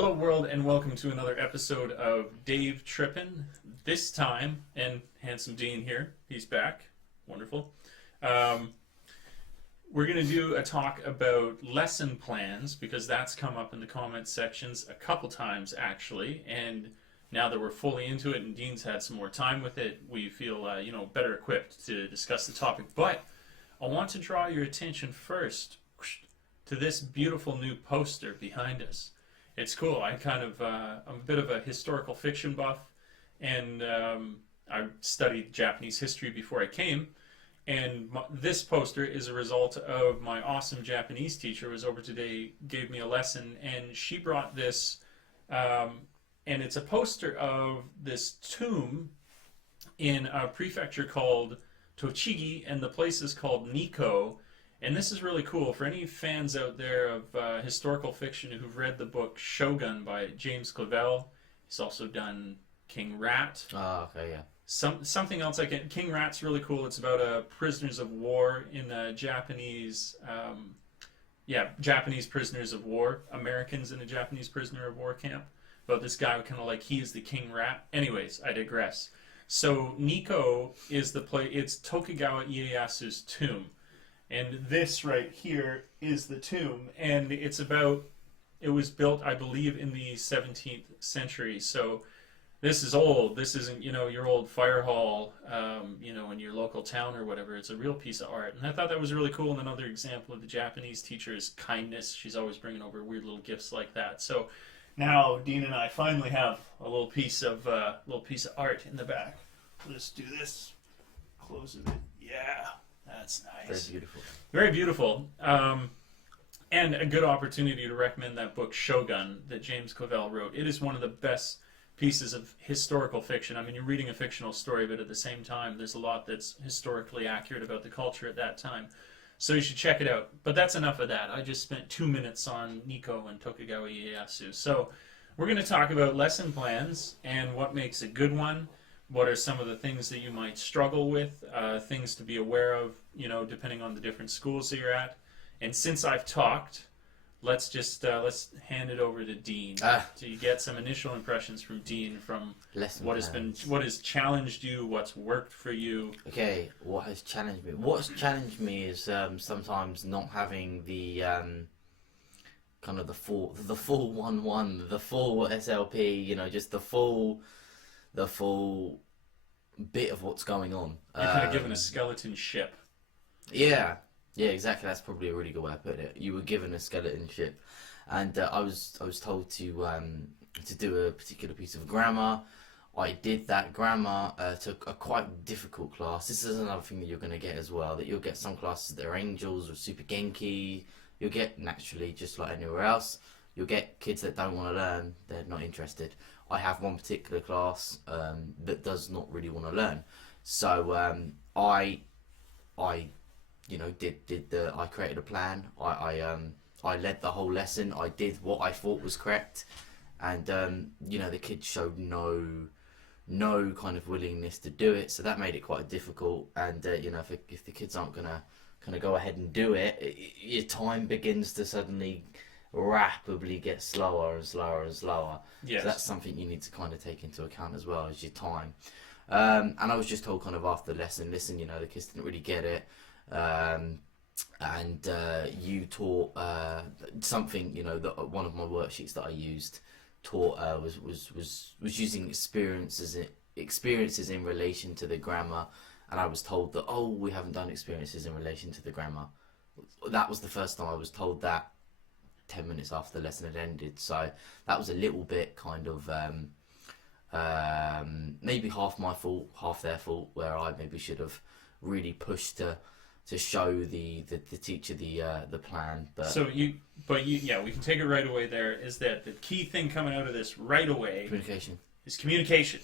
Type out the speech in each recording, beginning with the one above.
Hello, world, and welcome to another episode of Dave Trippin. This time, and handsome Dean here, he's back. Wonderful. We're going to do a talk about lesson plans because that's come up in the comment sections a couple times, actually. And now that we're fully into it and Dean's had some more time with it, we feel better equipped to discuss the topic. But I want to draw your attention first to this beautiful new poster behind us. It's cool. I'm a bit of a historical fiction buff, and I studied Japanese history before I came. And this poster is a result of my awesome Japanese teacher who was over today, gave me a lesson, and she brought this, and it's a poster of this tomb in a prefecture called Tochigi, and the place is called Nikko. And this is really cool for any fans out there of historical fiction who've read the book Shogun by James Clavell. He's also done King Rat. Okay, yeah. Something else like it. King Rat's really cool. It's about prisoners of war in Japanese, Japanese prisoners of war, Americans in a Japanese prisoner of war camp. About this guy kind of like he is the King Rat. Anyways, I digress. So Nikko is the place. It's Tokugawa Ieyasu's tomb. And this right here is the tomb, and it was built, I believe, in the 17th century. So this is old. This isn't, your old fire hall, in your local town or whatever. It's a real piece of art. And I thought that was really cool. And another example of the Japanese teacher's kindness. She's always bringing over weird little gifts like that. So now Dean and I finally have a little piece of art in the back. We'll just do this. Close of it. Yeah. That's nice. Very beautiful. Very beautiful. And a good opportunity to recommend that book, Shogun, that James Clavell wrote. It is one of the best pieces of historical fiction. I mean, you're reading a fictional story, but at the same time, there's a lot that's historically accurate about the culture at that time. So you should check it out. But that's enough of that. I just spent 2 minutes on Nikko and Tokugawa Ieyasu. So we're going to talk about lesson plans and what makes a good one. What are some of the things that you might struggle with, things to be aware of, depending on the different schools that you're at. And since I've talked, let's hand it over to Dean. So you get some initial impressions from Dean from what has challenged you, what's worked for you. Okay, what has challenged me? What's challenged me is sometimes not having the kind of the full 1-1, the full SLP, just the full bit of what's going on. You're kind of given a skeleton ship. Yeah, exactly. That's probably a really good way to put it. You were given a skeleton ship, and I was told to do a particular piece of grammar. I did that grammar. Took a quite difficult class. This is another thing that you're going to get as well. That you'll get some classes that are angels or super genki. You'll get naturally just like anywhere else. You'll get kids that don't want to learn. They're not interested. I have one particular class that does not really want to learn, so I created a plan. I led the whole lesson. I did what I thought was correct, and the kids showed no kind of willingness to do it, so that made it quite difficult. And if the kids aren't gonna kind of go ahead and do it, your time begins to suddenly rapidly get slower and slower and slower. Yes. So that's something you need to kind of take into account as well as your time. And I was just told kind of after the lesson, listen, the kids didn't really get it. And you taught something, that one of my worksheets that I used taught was using experiences in relation to the grammar. And I was told that, we haven't done experiences in relation to the grammar. That was the first time I was told that 10 minutes after the lesson had ended, so that was a little bit kind of maybe half my fault, half their fault, where I maybe should have really pushed to show the teacher the plan. We can take it right away. There is that the key thing coming out of this right away is communication,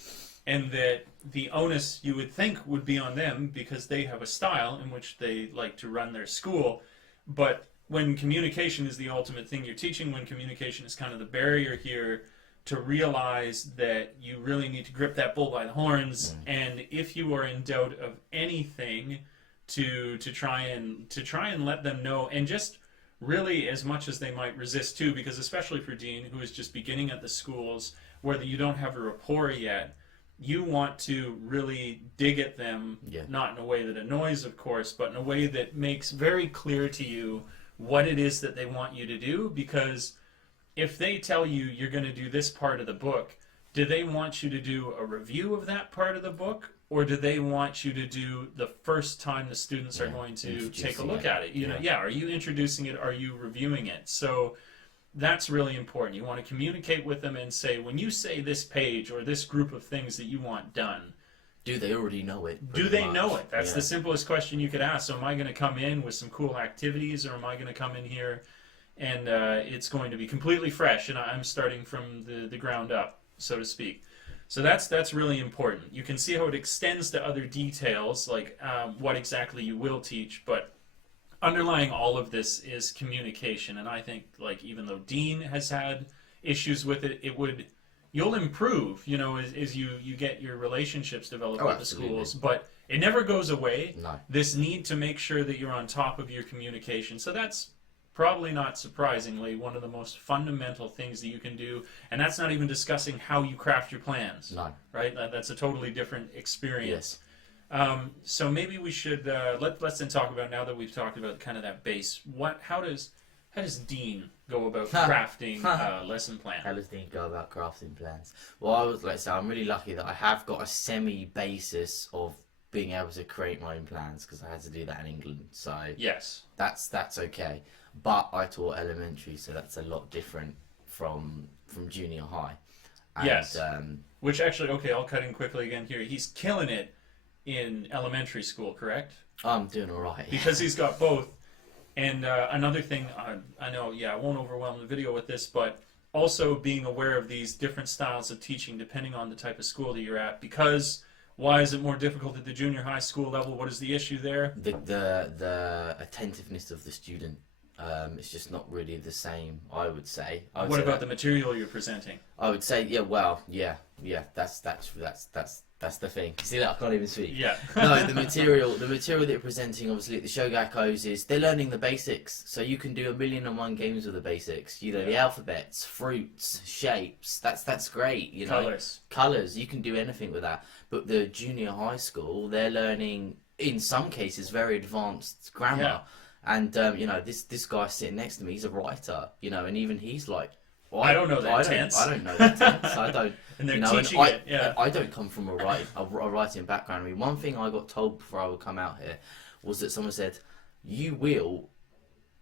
and that the onus you would think would be on them because they have a style in which they like to run their school, but when communication is the ultimate thing you're teaching, when communication is kind of the barrier here, to realize that you really need to grip that bull by the horns, and if you are in doubt of anything, to try and let them know, and just really, as much as they might resist too, because especially for Dean, who is just beginning at the schools, where you don't have a rapport yet, you want to really dig at them, Yeah. not in a way that annoys, of course, but in a way that makes very clear to you what it is that they want you to do. Because if they tell you you're going to do this part of the book, do they want you to do a review of that part of the book, or do they want you to do the first time the students are going to take a look at it? You know, are you introducing it? Are you reviewing it? So that's really important. You want to communicate with them and say, when you say this page or this group of things that you want done, do they already know it? Do they know it? That's the simplest question you could ask. So am I going to come in with some cool activities, or am I going to come in here and it's going to be completely fresh and I'm starting from the ground up, so to speak? So that's really important. You can see how it extends to other details, like what exactly you will teach, but underlying all of this is communication. And I think, like, even though Dean has had issues with it, you'll improve, you know, as you get your relationships developed with the schools. But it never goes away. No. This need to make sure that you're on top of your communication. So that's probably not surprisingly one of the most fundamental things that you can do. And that's not even discussing how you craft your plans. No. Right? That's a totally different experience. Yes. So maybe we should let's then talk about, now that we've talked about kind of that base, how does Dean go about crafting a lesson plan? How does Dean go about crafting plans? Well, I was like, say, I'm really lucky that I have got a semi-basis of being able to create my own plans, because I had to do that in England. So Yes. that's okay. But I taught elementary, so that's a lot different from junior high. And, Yes. Which actually, okay, I'll cut in quickly again here. He's killing it in elementary school, correct? I'm doing all right. Because he's got both. And another thing, I know, I won't overwhelm the video with this, but also being aware of these different styles of teaching depending on the type of school that you're at. Because why is it more difficult at the junior high school level? What is the issue there? The attentiveness of the student. It's just not really the same, I would say. What about the material you're presenting? I would say, that's the thing. See that? I can't even speak. Yeah. No, the material that you're presenting, obviously, at the Shogakkos is they're learning the basics. So you can do 1,000,001 games with the basics. You know, the alphabets, fruits, shapes. That's great. You know, colors. You can do anything with that. But the junior high school, they're learning, in some cases, very advanced grammar. Yeah. And you know, this guy sitting next to me, he's a writer. You know, and even he's like, well, I don't know that tense. I don't know that tense. I don't. And they're you know, teaching it. Yeah. I don't come from a writing background. I mean, one thing I got told before I would come out here was that someone said, "You will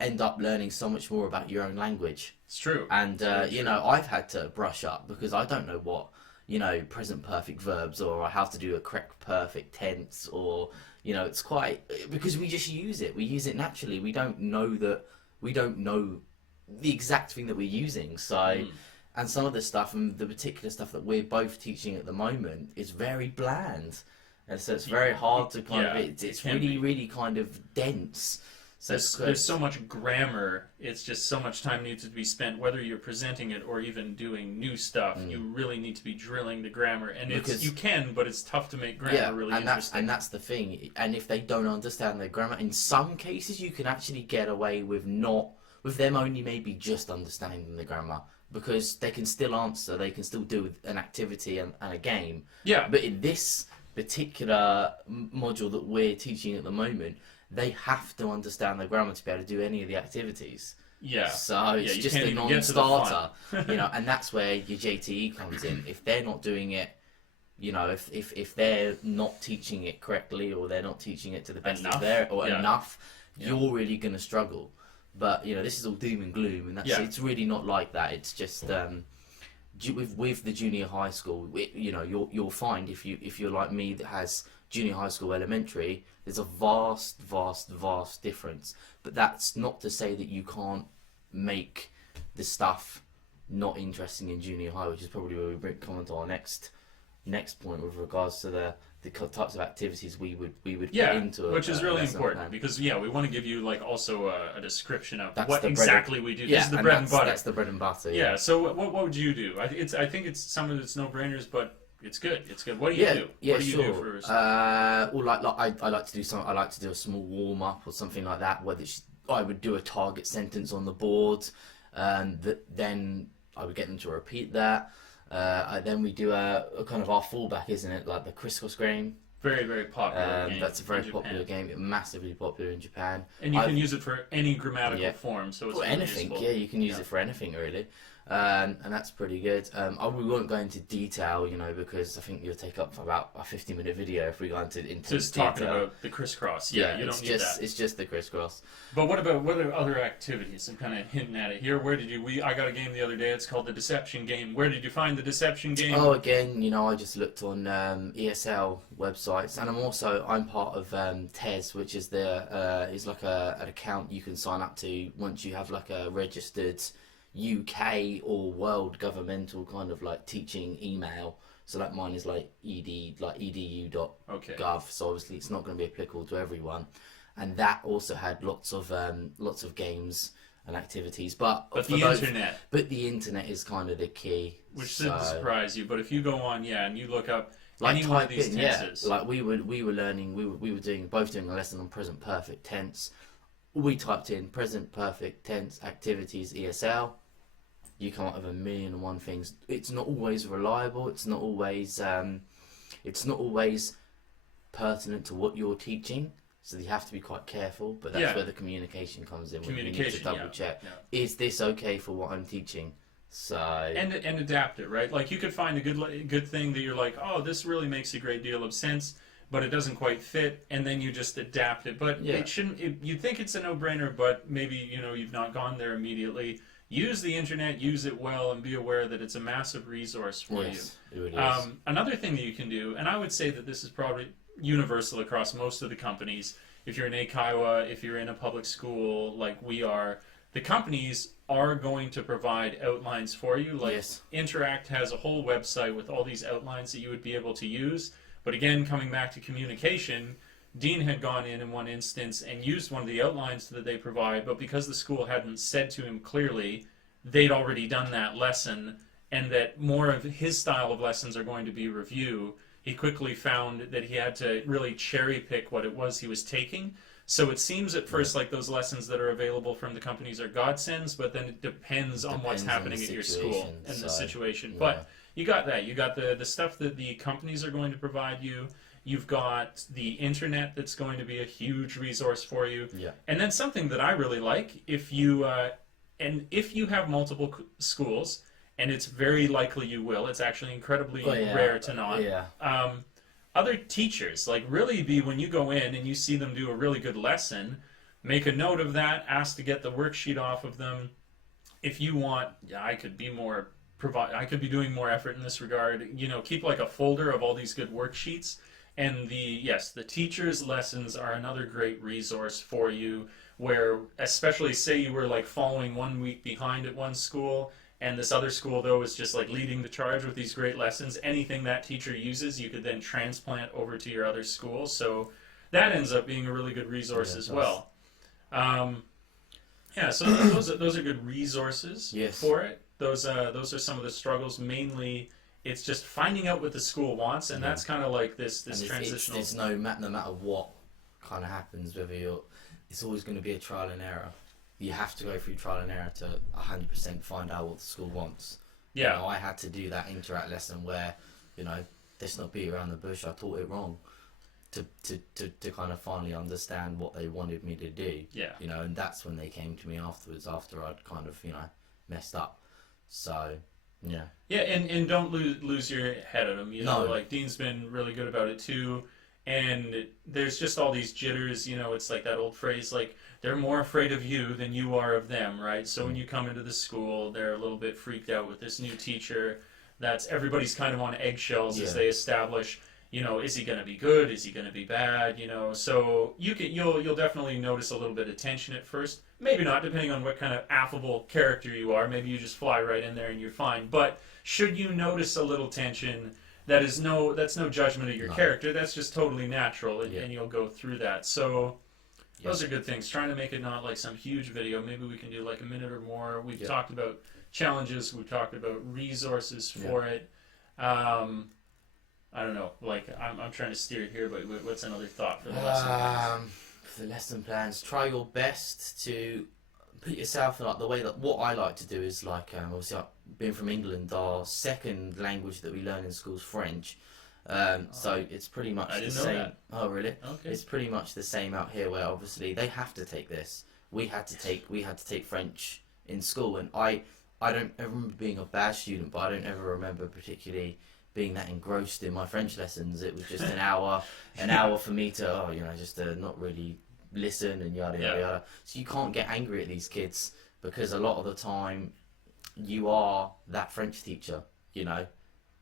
end up learning so much more about your own language." It's true. And you know, I've had to brush up because I don't know what, you know, present perfect verbs, or how to do a correct perfect tense, or, you know, it's quite, because we just use it. We use it naturally. We don't know the exact thing that we're using. So, and some of the stuff, and the particular stuff that we're both teaching at the moment, is very bland. And so it's very hard to kind of, it's really kind of dense. So there's so much grammar. It's just so much time needs to be spent, whether you're presenting it or even doing new stuff. You really need to be drilling the grammar, and you can, but it's tough to make grammar really interesting. That's the thing. And if they don't understand their grammar, in some cases you can actually get away with them only maybe just understanding the grammar, because they can still answer, they can still do an activity and a game. Yeah. But in this particular module that we're teaching at the moment, they have to understand the grammar to be able to do any of the activities. Yeah. So it's just a non-starter, you know, and that's where your JTE comes in. If they're not doing it, you know, if they're not teaching it correctly, or they're not teaching it to the best of their, or enough, you're really going to struggle. But, you know, this is all doom and gloom, and it's really not like that. It's just with the junior high school, you know, you'll find if you're like me that has junior high school, elementary, there's a vast difference. But that's not to say that you can't make the stuff not interesting in junior high, which is probably where we comment on our next point with regards to the types of activities we would put into it, which is really important, because we want to give you like also a description of what exactly we do. Yeah, this is the bread and butter. That's the bread and butter. Yeah. So what would you do? I think it's some of it's no-brainers, but it's good. It's good. What do you do? Yeah, what do you sure. do for well, like I like to do I like to do a small warm up or something like that. Whether it's I would do a target sentence on the board, then I would get them to repeat that. Then we do a kind of our fallback, isn't it? Like the crisscross game. Very, very popular game. That's a very in popular Japan. game, massively popular in Japan. And you can use it for any grammatical Yeah. form, so it's Well, really anything, useful. yeah, you can use it for anything really, and that's pretty good. We won't go into detail, because I think you'll take up about a 50-minute video if we go into intense Just detail. talking about the crisscross. Yeah, you it's don't need just that. it's just the crisscross. But what are other activities? I'm kind of hinting at it here. Where did you? I got a game the other day. It's called the Deception Game. Where did you find the Deception Game? Oh, again, I just looked on ESL websites, and I'm part of TES, which is is like an account you can sign up to once you have like a registered UK or world governmental kind of like teaching email. So like mine is like edu.gov. Okay. So obviously it's not going to be applicable to everyone, and that also had lots of games and activities. But the internet. But the internet is kind of the key. Which shouldn't surprise you, but if you go on, and you look up Like any one of type these in, tenses, like we were learning, we were doing a lesson on present perfect tense. We typed in present perfect tense activities ESL. You come up with 1,000,001 things. It's not always reliable. It's not always pertinent to what you're teaching. So you have to be quite careful. But that's where the communication comes in. You need to double check. Yeah. Is this okay for what I'm teaching? So and adapt it, right? Like you could find a good thing that you're like, oh, this really makes a great deal of sense, but it doesn't quite fit, and then you just adapt it. But it shouldn't. You'd think it's a no-brainer, but maybe you've not gone there immediately. Use the internet, use it well, and be aware that it's a massive resource for you. It really is. Another thing that you can do, and I would say that this is probably universal across most of the companies. If you're in Eikaiwa, if you're in a public school like we are, the companies are going to provide outlines for you. Like Interact has a whole website with all these outlines that you would be able to use. But again, coming back to communication, Dean had gone in one instance and used one of the outlines that they provide, but because the school hadn't said to him clearly they'd already done that lesson and that more of his style of lessons are going to be review, he quickly found that he had to really cherry pick what it was he was taking. So it seems at first like those lessons that are available from the companies are godsends, but then it depends on what's happening at your school and the situation. But you got that. You got the stuff that the companies are going to provide you. You've got the internet that's going to be a huge resource for you. Yeah. And then something that I really like, if you have multiple schools, and it's very likely you will, it's actually incredibly rare to not. Yeah. Other teachers, like really when you go in and you see them do a really good lesson, make a note of that, ask to get the worksheet off of them. If you want, I could be doing more effort in this regard. Keep like a folder of all these good worksheets. And the teacher's lessons are another great resource for you, where especially say you were like following 1 week behind at one school, and this other school though is just like leading the charge with these great lessons. Anything that teacher uses, you could then transplant over to your other school. So that ends up being a really good resource as well. So those are good resources for it. Those are some of the struggles. Mainly, it's just finding out what the school wants, and that's kind of like this transitional. It's no matter what kind of happens, it's always going to be a trial and error. You have to go through trial and error to 100% find out what the school wants. Yeah. I had to do that Interact lesson where, let's not beat around the bush. I taught it wrong. To kind of finally understand what they wanted me to do. Yeah. And that's when they came to me afterwards after I'd kind of, messed up. So, yeah. Yeah, and don't lose your head at them. Like Dean's been really good about it too. And there's just all these jitters, it's like that old phrase, like, they're more afraid of you than you are of them, right? So when you come into the school, they're a little bit freaked out with this new teacher. Everybody's kind of on eggshells as they establish, is he going to be good? Is he going to be bad? So you'll definitely notice a little bit of tension at first. Maybe not, depending on what kind of affable character you are. Maybe you just fly right in there and you're fine. But should you notice a little tension, that's no judgment of your character. That's just totally natural, and you'll go through that. So those are good things. Trying to make it not like some huge video. Maybe we can do like a minute or more. We've talked about challenges. We've talked about resources for it. I don't know. Like I'm trying to steer it here, but what's another thought for the lesson? the lesson plans, try your best to put yourself in like the way that what I like to do is like obviously being from England, our second language that we learn in school is French. So it's pretty much I the didn't know same. that. Oh really? Okay. It's pretty much the same out here, where obviously they have to take this. We had to take French in school, and I don't ever remember being a bad student, but I don't ever remember particularly being that engrossed in my French lessons. It was just an hour for me to just not really listen and yada yada yada. So you can't get angry at these kids because a lot of the time you are that French teacher. You know,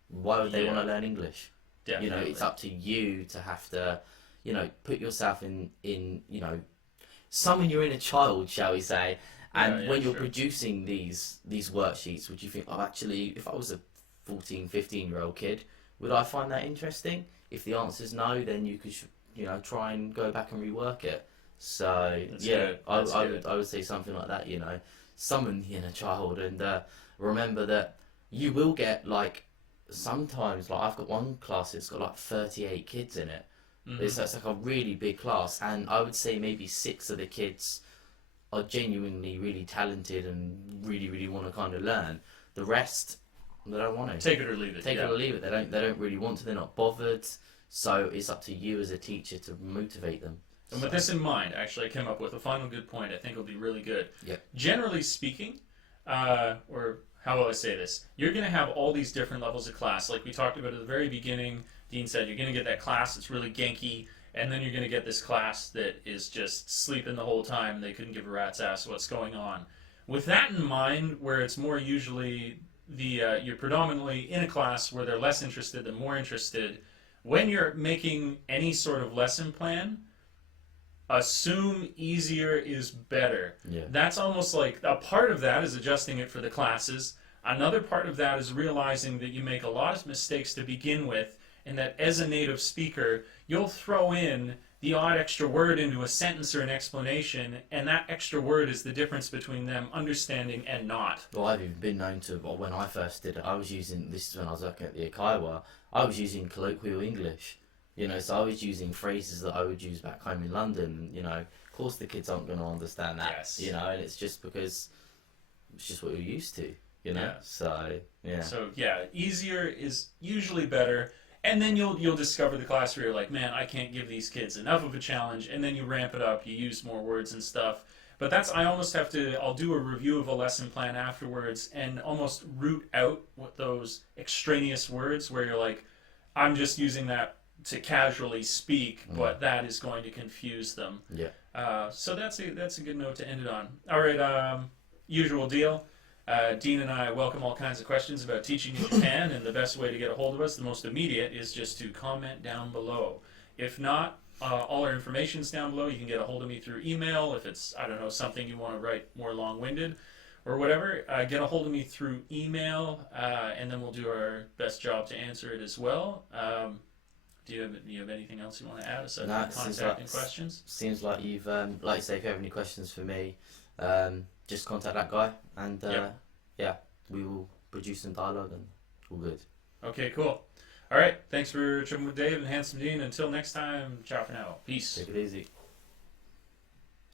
why would they want to learn English? Definitely. You know, it's up to you to have to, put yourself in summon your inner child, shall we say. And when you're producing these worksheets, would you think, oh, actually, if I was a 14, 15-year-old kid, would I find that interesting? If the answer is no, then you could, try and go back and rework it. So, I would say something like that, summon the inner child and remember that you will get, like, sometimes, like, I've got one class that's got, like, 38 kids in it. Mm-hmm. It's like a really big class, and I would say maybe 6 of the kids are genuinely really talented and really, really want to kind of learn. The rest, they don't want to. Take it or leave it. Take it or leave it. They don't really want to. They're not bothered. So it's up to you as a teacher to motivate them. And with this in mind, actually, I came up with a final good point I think will be really good. Yep. Generally speaking, or how will I say this? You're going to have all these different levels of class. Like we talked about at the very beginning, Dean said you're going to get that class that's really genky, and then you're going to get this class that is just sleeping the whole time. They couldn't give a rat's ass what's going on. With that in mind, where it's more usually you're predominantly in a class where they're less interested than more interested, when you're making any sort of lesson plan, assume easier is better. Yeah. That's almost like a part of that is adjusting it for the classes. Another part of that is realizing that you make a lot of mistakes to begin with, and that as a native speaker, you'll throw in the odd extra word into a sentence or an explanation, and that extra word is the difference between them understanding and not. Well, I've even been known to, when I first did it, this is when I was working at the Ikaiwa, I was using colloquial English. So I was using phrases that I would use back home in London. Of course the kids aren't going to understand that. Yes. And it's just because it's just what we're used to. Yeah. So yeah. So yeah, easier is usually better. And then you'll discover the class where you're like, man, I can't give these kids enough of a challenge, and then you ramp it up, you use more words and stuff. But I'll do a review of a lesson plan afterwards and almost root out what those extraneous words where you're like, I'm just using that to casually speak, but that is going to confuse them. Yeah. So that's a good note to end it on. All right, usual deal. Dean and I welcome all kinds of questions about teaching in Japan, and the best way to get a hold of us, the most immediate, is just to comment down below. If not, all our information's down below. You can get a hold of me through email if it's, something you want to write more long-winded or whatever. Get a hold of me through email, and then we'll do our best job to answer it as well. Do you have anything else you want to add aside from contacting questions? Seems like you've, like you say, if you have any questions for me, just contact that guy, and we will produce some dialogue, and all good. Okay, cool. All right, thanks for tripping with Dave and Handsome Dean. Until next time, ciao for now. Peace. Take it easy.